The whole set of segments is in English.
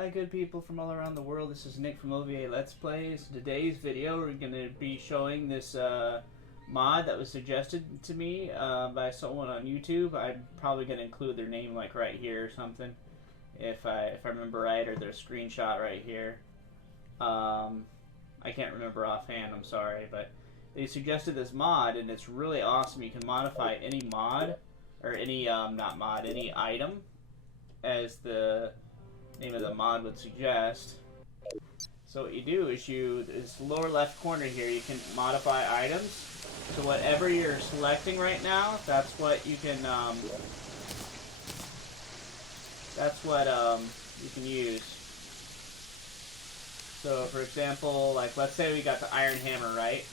Hi good people from all around the world, this is Nick from OVA Let's Plays. Today's video we're going to be showing this mod that was suggested to me by someone on YouTube. I'm probably going to include their name like right here or something, if I remember right, or their screenshot right here. I can't remember offhand, I'm sorry, but they suggested this mod and it's really awesome. You can modify any mod, or any, not mod, any item as the name of the mod would suggest. So what you do is this lower left corner here, you can modify items. So whatever you're selecting right now, that's what you can you can use. So for example, like let's say we got the iron hammer, right?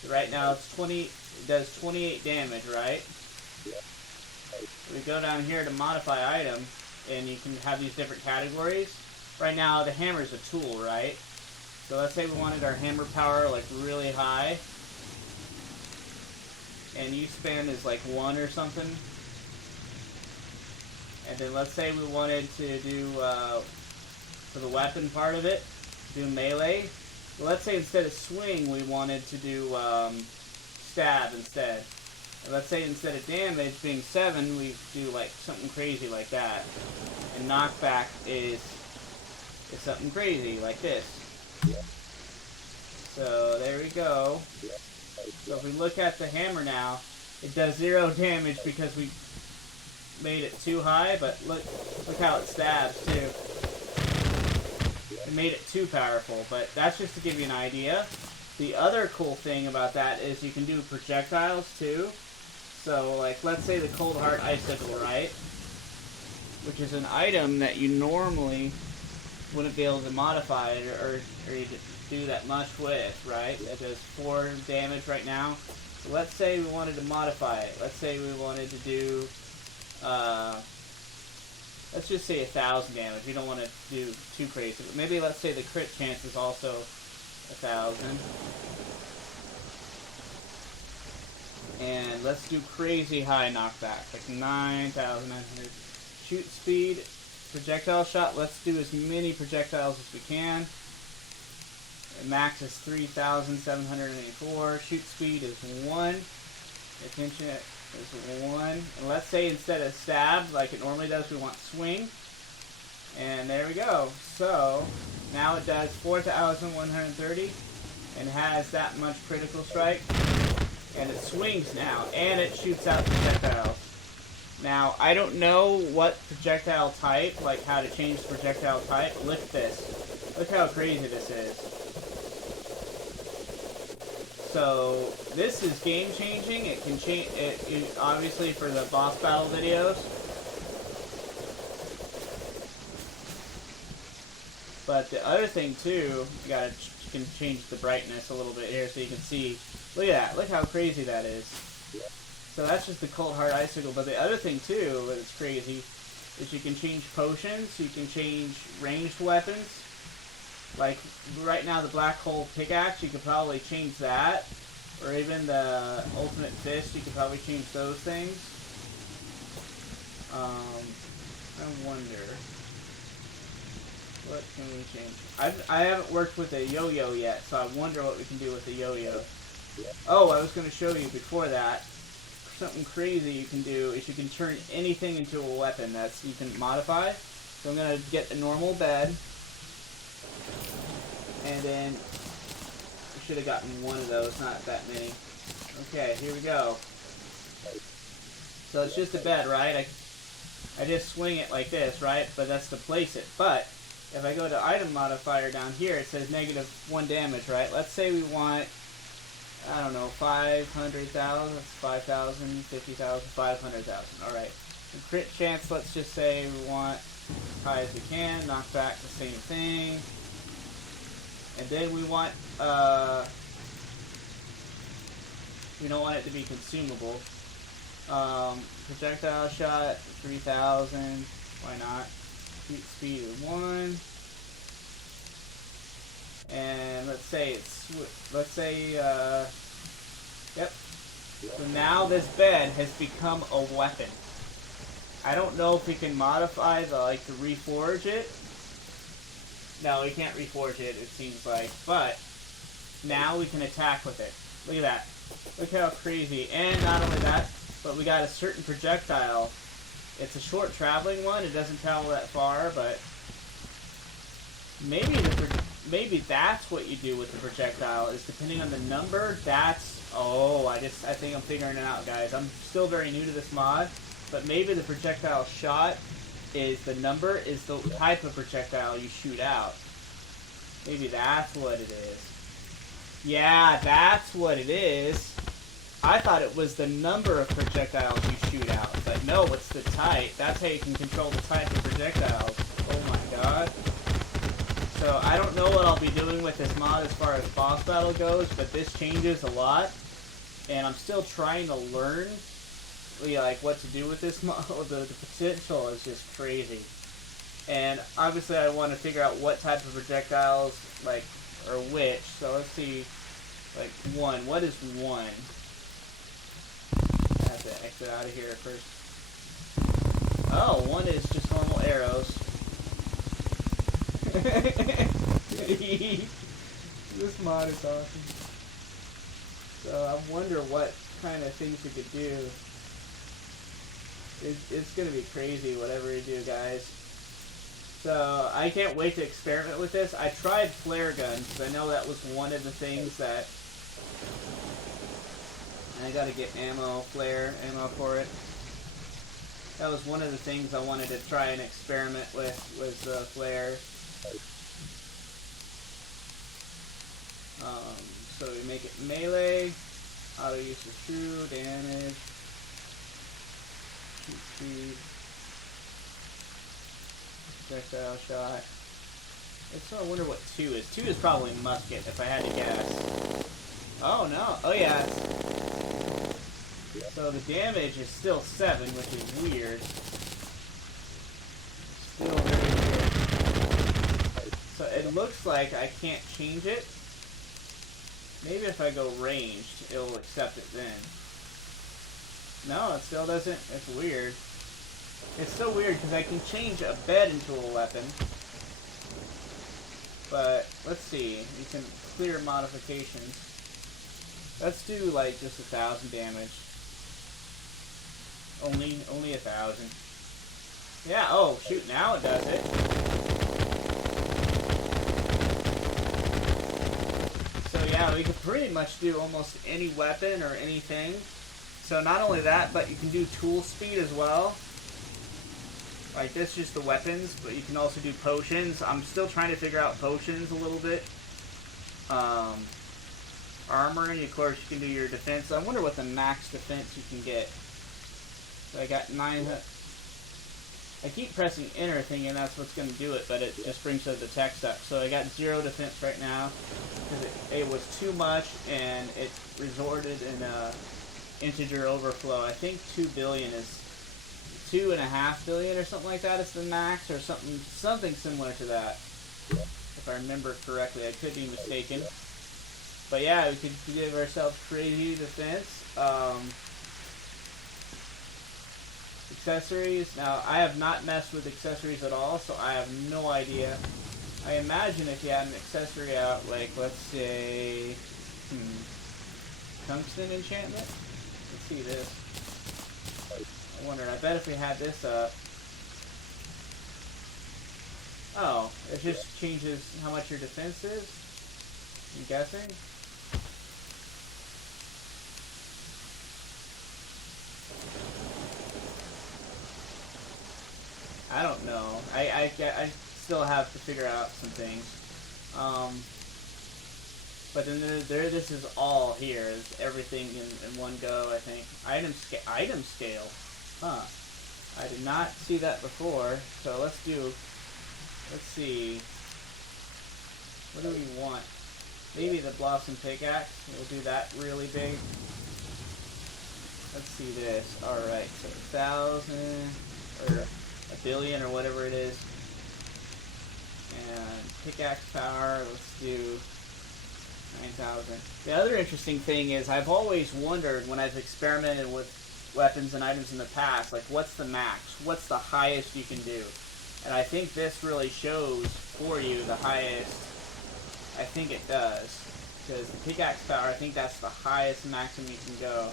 So right now it's it does 28 damage, right? We go down here to modify item, and you can have these different categories. Right now, the hammer is a tool, right? So let's say we wanted our hammer power like really high, and use span is like 1 or something. And then let's say we wanted to do, for the weapon part of it, do melee. Well, let's say instead of swing, we wanted to do stab instead. And let's say instead of damage being 7, we do like something crazy like that. And knockback is something crazy like this. So there we go. So if we look at the hammer now, it does 0 damage because we made it too high, but look how it stabs too. It made it too powerful, but that's just to give you an idea. The other cool thing about that is you can do projectiles too. So, like, let's say the Cold Heart Icicle, right? Which is an item that you normally wouldn't be able to modify or do that much with, right? It does 4 damage right now. So let's say we wanted to modify it. Let's say we wanted to do, let's just say 1,000 damage. We don't want to do too crazy. But maybe let's say the crit chance is also 1,000. And let's do crazy high knockback, like 9,900. Shoot speed, projectile shot, let's do as many projectiles as we can. And max is 3,784. Shoot speed is 1. Attention is 1. And let's say instead of stab, like it normally does, we want swing. And there we go. So, now it does 4,130 and has that much critical strike. And it swings now, and it shoots out projectiles. Now, I don't know what projectile type, like how to change the projectile type. Look at this. Look how crazy this is. So, this is game changing. It can change it obviously for the boss battle videos. But the other thing too, you can change the brightness a little bit here so you can see. Look at that. Look how crazy that is. So that's just the Cold Heart Icicle. But the other thing too that's crazy is you can change potions. You can change ranged weapons. Like right now the Black Hole Pickaxe, you could probably change that. Or even the Ultimate Fist, you could probably change those things. I wonder, what can we change? I haven't worked with a yo-yo yet, so I wonder what we can do with the yo-yo. Oh, I was going to show you before that. Something crazy you can do is you can turn anything into a weapon that you can modify. So I'm going to get a normal bed. And then I should have gotten one of those, not that many. Okay, here we go. So it's just a bed, right? I just swing it like this, right? But that's to place it. But if I go to item modifier down here, it says -1 damage, right? Let's say we want, I don't know, 500,000, 5,000, 50,000, 500,000. Alright. The crit chance, let's just say we want as high as we can. Knockback, the same thing. And then we want, we don't want it to be consumable. Projectile shot, 3,000. Why not? Shoot speed is 1. And let's say yep. So now this bed has become a weapon. I don't know if we can modify to reforge it, No, we can't reforge it, it seems like. But now we can attack with it. Look at that. Look how crazy. And not only that, but we got a certain projectile. It's a short traveling one. It doesn't travel that far, but maybe that's what you do with the projectile, is depending on the number, that's... Oh, I think I'm figuring it out, guys. I'm still very new to this mod, but maybe the projectile shot is the number, is the type of projectile you shoot out. Maybe that's what it is. Yeah, that's what it is. I thought it was the number of projectiles you shoot out, but no, it's the type. That's how you can control the type of projectiles. Oh my god. So I don't know what I'll be doing with this mod as far as boss battle goes, but this changes a lot, and I'm still trying to learn like what to do with this mod. The potential is just crazy. And obviously I want to figure out what type of projectiles, like, or which. So let's see, like, one. What is one? I have to exit out of here first. Oh, one is just normal arrows. This mod is awesome. So I wonder what kind of things we could do. It's going to be crazy, whatever you do, guys. So I can't wait to experiment with this. I tried flare guns, because I know that was one of the things that... And I got to get ammo for it. That was one of the things I wanted to try and experiment with flares. So we make it melee, auto use of true, damage, speed, projectile shot. So I wonder what 2 is. 2 is probably musket, if I had to guess. Oh no, oh yeah. So the damage is still 7, which is weird. Still very weird. So it looks like I can't change it. Maybe if I go ranged, it'll accept it then. No, it still doesn't. It's weird. It's so weird because I can change a bed into a weapon. But, let's see. You can clear modifications. Let's do, like, just 1,000 damage. Only 1,000. Yeah, oh, shoot, now it does it. So yeah, we could pretty much do almost any weapon or anything. So not only that, but you can do tool speed as well. Like this is just the weapons, but you can also do potions. I'm still trying to figure out potions a little bit. Armory, of course, you can do your defense. I wonder what the max defense you can get. So I got 900. I keep pressing enter thinking that's what's going to do it, but it just brings up the text up. So I got 0 defense right now because it was too much and it resorted in integer overflow. I think 2 billion is 2.5 billion or something like that is the max, or something similar to that. If I remember correctly, I could be mistaken. But yeah, we could give ourselves crazy defense. Accessories. Now, I have not messed with accessories at all, so I have no idea. I imagine if you had an accessory out, like, let's say, tungsten enchantment? Let's see this. I wonder, I bet if we had this up... Oh, it just changes how much your defense is? I'm guessing? I don't know. I still have to figure out some things. But then this is all here. It's everything in one go, I think. Item scale. Huh. I did not see that before. So let's see. What do we want? Maybe the Blossom Pickaxe. We'll do that really big. Let's see this. Alright, so 1,000 or 1,000,000,000 or whatever it is. And pickaxe power, let's do 9,000. The other interesting thing is I've always wondered when I've experimented with weapons and items in the past, like what's the max? What's the highest you can do? And I think this really shows for you the highest. I think it does. Because the pickaxe power, I think that's the highest maximum you can go.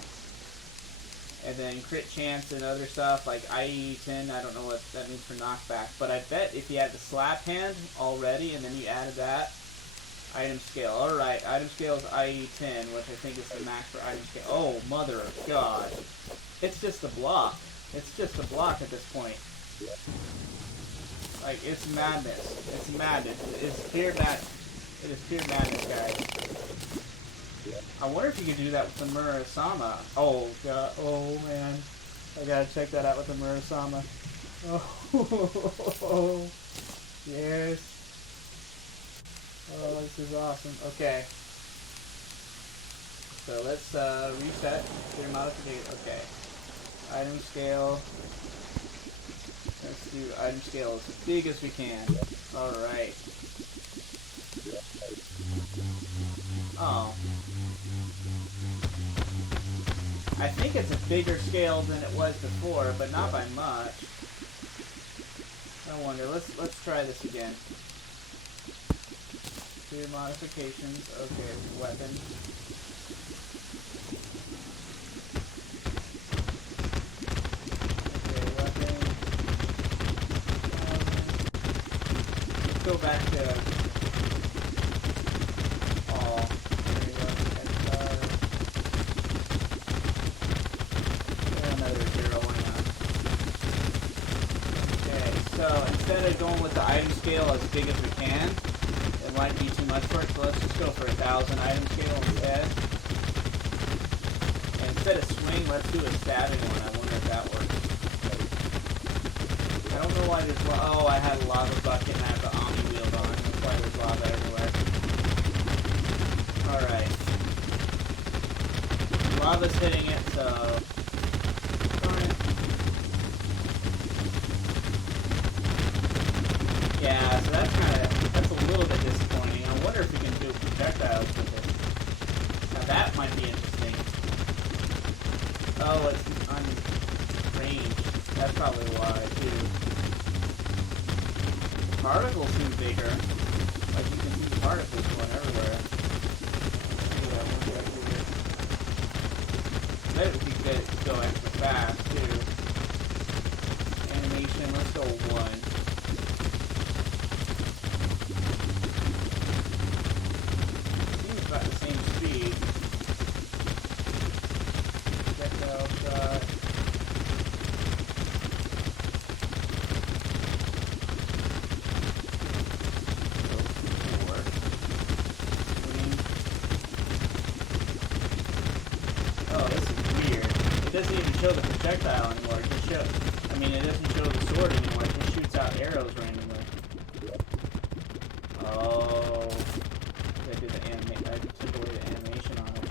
And then crit chance and other stuff like IE 10, I don't know what that means for knockback. But I bet if you had the slap hand already and then you added that, item scale. Alright, item scale is IE 10, which I think is the max for item scale. Oh, mother of God. It's just a block. It's just a block at this point. Like, it's madness. It's madness. It's pure madness. It is pure madness, guys. I wonder if you could do that with the Murasama. Oh, God. Oh, man. I gotta check that out with the Murasama. Oh, yes. Oh, this is awesome. Okay. So let's reset. Clear modification. Okay. Item scale. Let's do item scale as big as we can. Alright. Oh. I think it's a bigger scale than it was before, but not by much. I wonder. Let's try this again. Do modifications. Okay, weapon. Okay, weapon. Let's go back to all. There we go. Another 0, why not? Okay, so instead of going with the item scale as big as we can, it might be too much for it, so let's just go for 1,000 item scale instead. And instead of swing, let's do a stabbing one. I wonder if that works. I don't know why there's oh, I had a lava bucket and I have the Omni wheeled on. That's why there's lava everywhere. Alright. Lava's hitting it, so yeah, so that's a little bit disappointing. I wonder if we can do projectiles with it. Now that might be interesting. Oh, it's on range. That's probably why, too. Particles seem bigger. Like you can see particles going everywhere. I bet we could get it to go extra fast, too. Animation, let's go 1. About the same speed. Projectile shot. Oh, this is weird. It doesn't even show the projectile anymore. It just shows. I mean, it doesn't show the sword anymore. It just shoots out arrows randomly. Oh. I did the I took away the animation on it.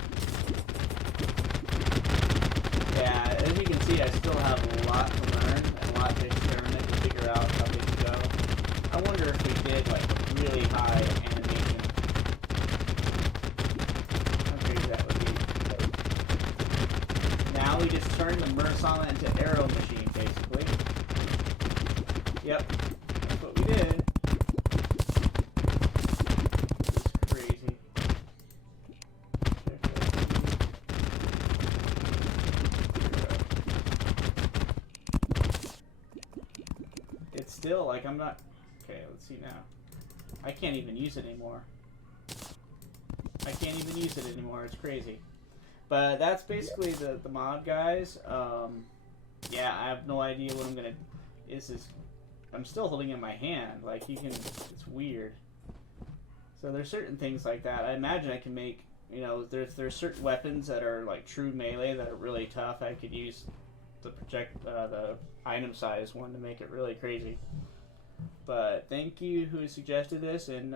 Yeah, as you can see, I still have a lot to learn and a lot to experiment to figure out how they can go. I wonder if we did like a really high animation. How crazy that would be. Now we just turn the Murasama into arrow machine, basically. Yep, that's what we did. Still, like, I'm not... Okay, let's see now. I can't even use it anymore. I can't even use it anymore. It's crazy. But that's basically the mod, guys. Yeah, I have no idea what I'm gonna... I'm still holding it in my hand. Like, you can... It's weird. So there's certain things like that. I imagine I can make... You know, there's certain weapons that are, like, true melee that are really tough. I could use the item size one to make it really crazy. But thank you who suggested this, and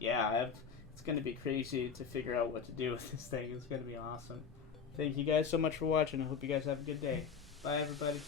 yeah, it's going to be crazy to figure out what to do with this thing. It's going to be awesome. Thank you guys so much for watching. I hope you guys have a good day. Bye, everybody.